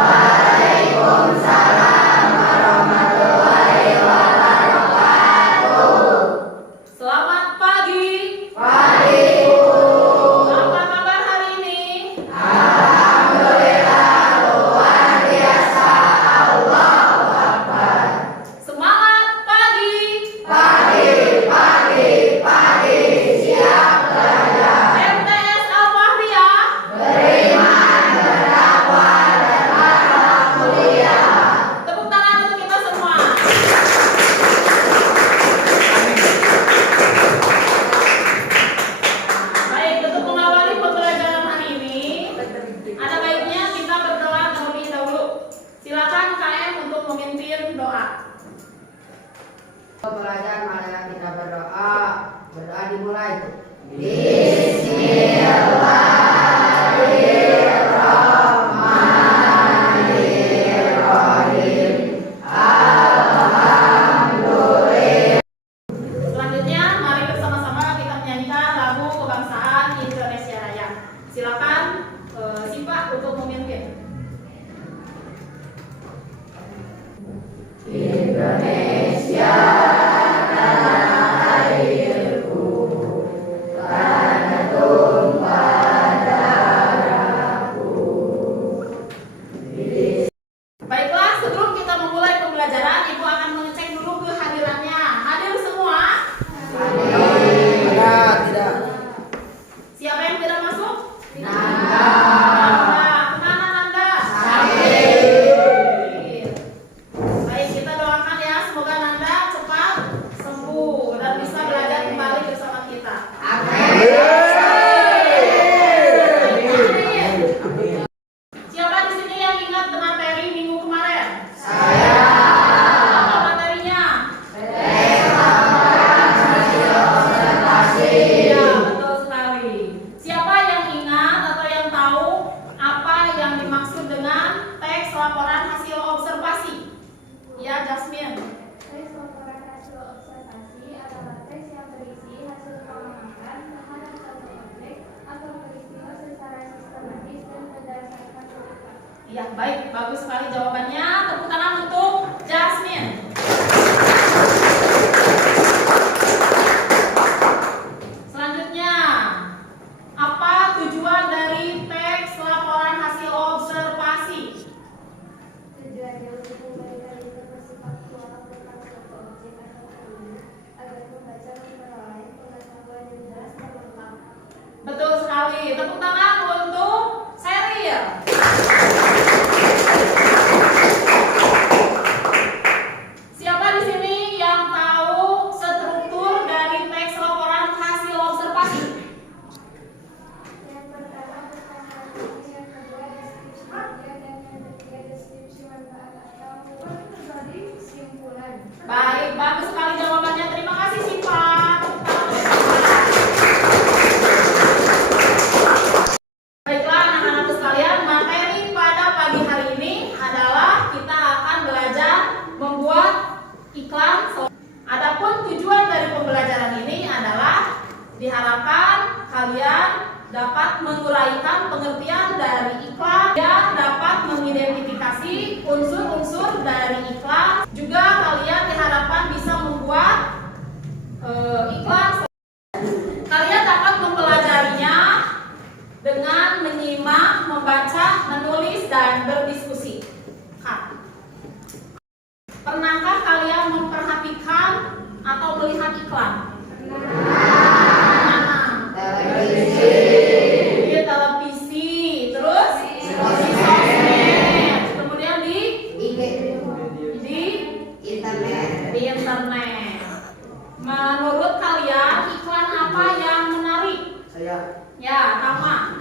Waalaikumsalam warahmatullahi wabarakatuh. Selamat pagi. Pagi. Apa kabar hari ini? Alhamdulillah luar biasa. Allahu Akbar. Semangat pagi. Pagi, pagi, pagi. Siap belajar. MTS Al-Fahriyah. Beriman, berdakwah, dan akhlak mulia. Tepuk tangan untuk kita semua. Baik, untuk mengawali pembelajaran hari ini, ada baiknya kita berdoa terlebih dahulu. Silakan KM untuk memimpin doa. Belajar, marilah kita berdoa. Berdoa dimulai. Bismillahirrahmanirrahim. Selanjutnya, mari bersama-sama kita menyanyikan lagu kebangsaan Indonesia Raya. Silakan Sipa untuk memimpin. Indonesia tanah airku, tanah tumpah darahku. Baiklah, sebelum kita memulai pembelajaran, Ibu akan mengecek dulu kehadirannya. Hadir semua? Ada tidak? Siapa yang tidak masuk? Nanda. Nanda. Kemana Nanda? Sakit. Baik, kita doakan ya, semoga Nanda cepat sembuh dan bisa belajar kembali bersama kita. Siapa di sini yang ingat materi minggu kemarin? Saya. Apa materinya? Iya, betul sekali. Siapa yang ingat atau yang tahu apa yang dimaksud dengan teks laporan hasil observasi? Ya, Jasmine. Teks laporan hasil observasi adalah teks yang berisi hasil pengamatan terhadap satu objek atau peristiwa secara sistematis dan berdasarkan logika. Iya, baik, bagus sekali jawabannya. Tepuk tangan untuk Jasmine. Selanjutnya, apa tujuan dari teks laporan hasil observasi? Tujuannya untuk memberikan informasi faktual tentang suatu objek atau fenomena agar pembaca memperoleh pengetahuan yang jelas dan lengkap. Betul sekali. Tepuk tangan untuk Sheryl. Siapa di sini yang tahu struktur dari teks laporan hasil observasi? Yang pertama pertanyaan ini, yang kedua deskripsi media, dan yang ketiga deskripsi manfaat atau kesimpulan. Baik, bagus sekali jawabannya. Terima kasih Sipa. Baiklah anak-anakku sekalian, materi pada pagi hari ini adalah kita akan belajar membuat iklan. Adapun tujuan dari pembelajaran ini adalah diharapkan kalian dapat menguraikan pengertian dari iklan dan dapat mengidentifikasi unsur-unsur dari iklan. Juga kalian diharapkan bisa membuat iklan. Kalian dapat mempelajarinya dengan menyimak, membaca, menulis, dan berdiskusi. Pernahkah kalian memperhatikan atau melihat iklan? Televisi. Di televisi, terus di sosmed, kemudian di internet. Menurut kalian iklan apa yang menarik? Saya Ya, Tama.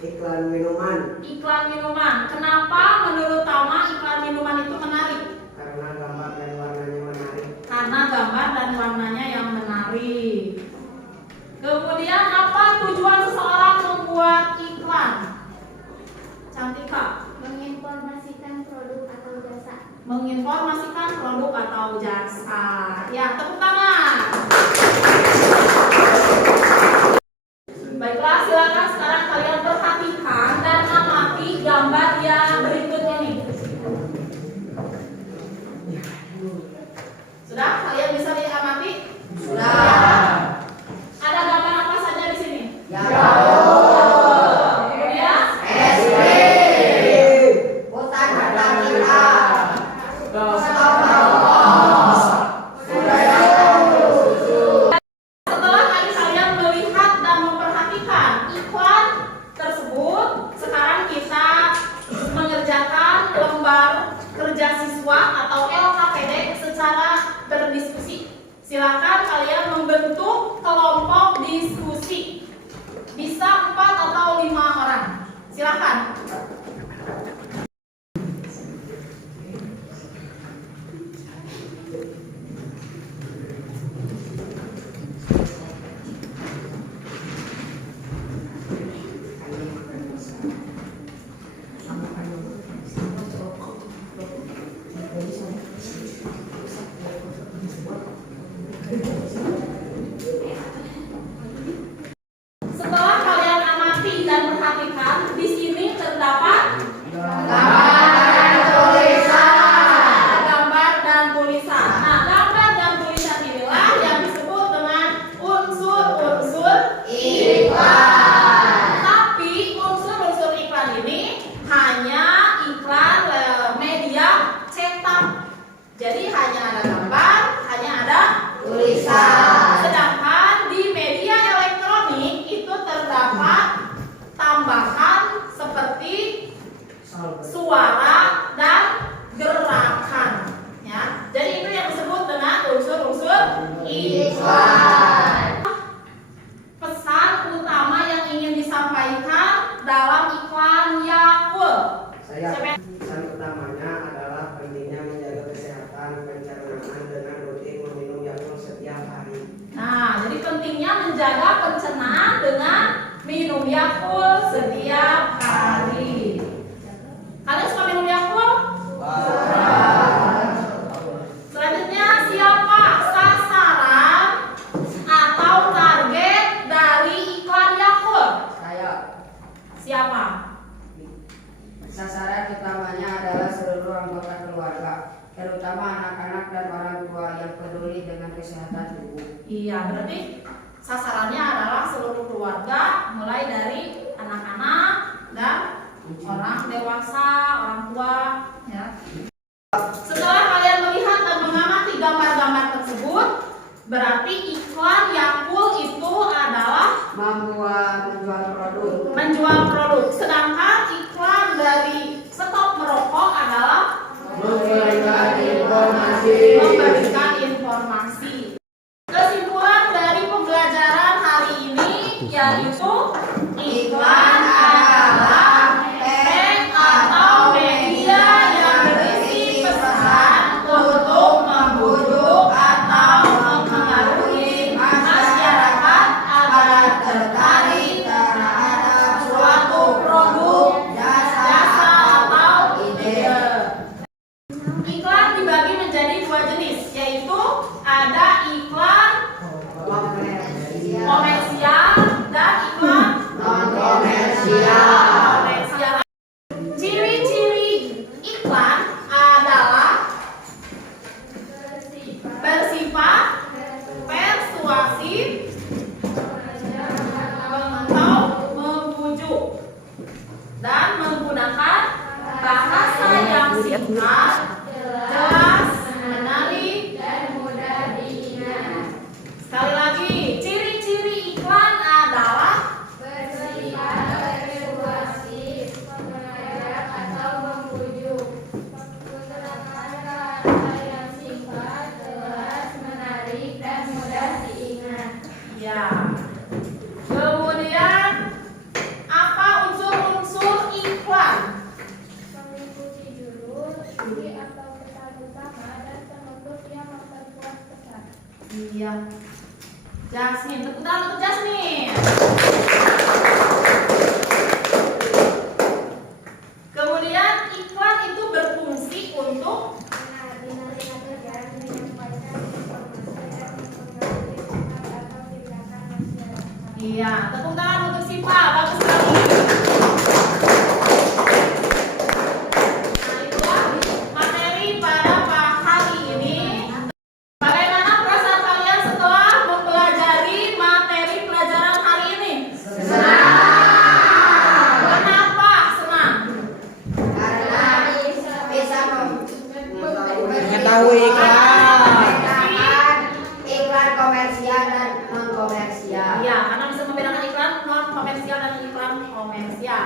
iklan minuman Iklan minuman. Kenapa menurut Tama iklan minuman itu menarik? karena gambar dan warnanya menarik. Karena gambar dan warnanya yang menarik. Kemudian apa tujuan seseorang membuat iklan? Cantika. Menginformasikan produk atau jasa. Menginformasikan produk atau jasa. Ya, tepuk tangan. Baiklah, silakan sekarang kalian perhatikan dan amati gambar yang berikut ini. Silakan. Setelah kalian amati dan perhatikan, di sini terdapat gambar dan tulisan. Nah, gambar dan tulisan inilah yang disebut dengan unsur-unsur iklan. Tapi unsur-unsur iklan ini hanya iklan media cetak. Jadi hanya ada gambar, hanya ada tulisan. Sedangkan di media elektronik itu terdapat tambahan seperti suara dan gerakan, ya. Jadi itu yang disebut dengan unsur-unsur iklan. Pesan utama yang ingin disampaikan dalam iklan Yakult. Pesan utamanya adalah pentingnya menjaga kesehatan pencernaan dengan rutin meminum Yakult setiap hari. Nah, jadi pentingnya menjaga pencernaan dengan minum Yakult setiap hari. Kalian suka minum Yakult? Selanjutnya, siapa sasaran atau target dari iklan Yakult? Saya. Siapa? Sasaran utamanya adalah seluruh anggota keluarga, terutama anak-anak dan orang tua yang peduli dengan kesehatan tubuh. Iya, berarti sasarannya adalah seluruh keluarga, mulai dari anak-anak dan orang dewasa, orang tua, ya. Setelah kalian melihat dan mengamati gambar-gambar tersebut, berarti iklan Yakult itu adalah Menjual produk. menjual produk. Sedangkan iklan dari stop merokok adalah Memberikan informasi. memberikan informasi. Kesimpulan dari pembelajaran hari ini yaitu iklan adalah teks atau media yang berisi pesan untuk membujuk atau mempengaruhi masyarakat agar tertarik terhadap suatu produk, jasa atau ide. Iklan dibagi menjadi dua jenis, yaitu ada iklan komersial dan iklan non-komersial. Ciri-ciri iklan adalah bersifat persuasif atau membujuk dan menggunakan bahasa yang singkat, jelas, menarik, dan mudah diingat. sekali lagi, ciri-ciri iklan adalah Bersifat persuasif, mengajak atau membujuk, menggunakan bahasa yang singkat, jelas, menarik, dan mudah diingat. ya. Kemudian apa unsur-unsur iklan? Mengikuti judul, isi atau pesan utama, dan penutup yang memperkuat pesan. Iya. Jasmine, tepuk tangan untuk Jasmine. Kemudian iklan itu berfungsi untuk menyampaikan informasi dan mempengaruhi sikap atau tindakan masyarakat. iya, tepuk tangan untuk Sipa, bagus sekali. Nah, itulah materi pada hari ini. Bagaimana perasaan kalian setelah mempelajari materi pelajaran hari ini? Kenapa senang? Karena bisa Mengetahui iklan. iklan komersial dan non komersial. Iya, karena bisa membedakan iklan non komersial dan iklan komersial.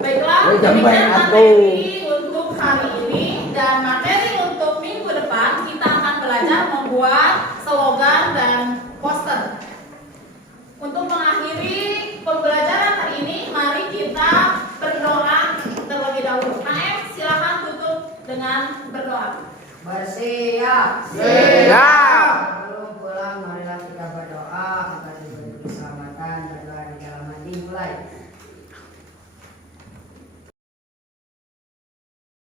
Baiklah, demikian materi untuk hari ini dan materi untuk minggu depan kita akan belajar membuat slogan dan poster. Untuk mengakhiri pembelajaran berdoa. Bersiap. Siap. Sebelum pulang marilah kita berdoa agar diberi keselamatan, berdoa di dalam hati mulai.